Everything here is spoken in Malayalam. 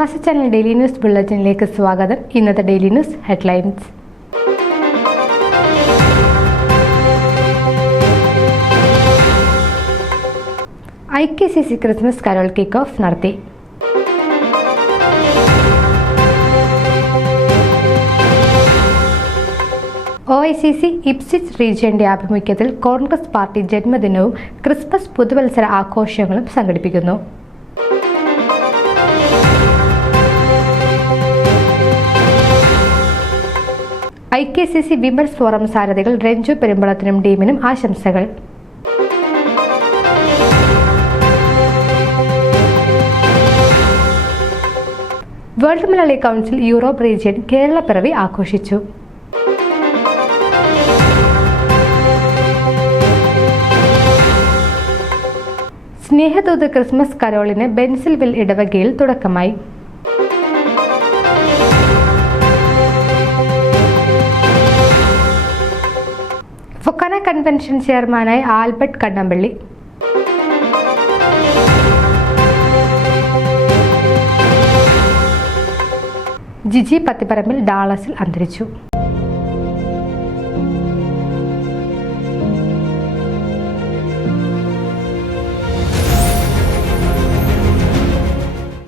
പ്രവാസി ചാനൽ ഡെയിലി ന്യൂസ് ബുള്ളറ്റിനിലേക്ക് സ്വാഗതം. ഇന്നത്തെ daily news headlines. IKCC Christmas Carol kick off നടത്തി. OICC ഇപ്സിച്ച് റീജിയന്റെ ആഭിമുഖ്യത്തിൽ കോൺഗ്രസ് പാർട്ടി ജന്മദിനവും ക്രിസ്മസ് പുതുവത്സര ആഘോഷങ്ങളും സംഘടിപ്പിക്കുന്നു. IKCC വിമൻസ് ഫോറം സാരഥികൾ രഞ്ജു പെരുമ്പളത്തിനും ടീമിനും ആശംസകൾ. World Malayali council Europe region Kerala പിറവി ആഘോഷിച്ചു. സ്നേഹദൂത് ക്രിസ്മസ് കരോളിന് ബെൻസിൽവിൽ ഇടവകയിൽ തുടക്കമായി. ഫൊക്കാന കൺവെൻഷൻ ചെയർമാനായി ആൽബർട്ട് കണ്ണമ്പള്ളി. ജിജി പത്തിപ്പറമ്പിൽ ഡാളസിൽ അന്തരിച്ചു.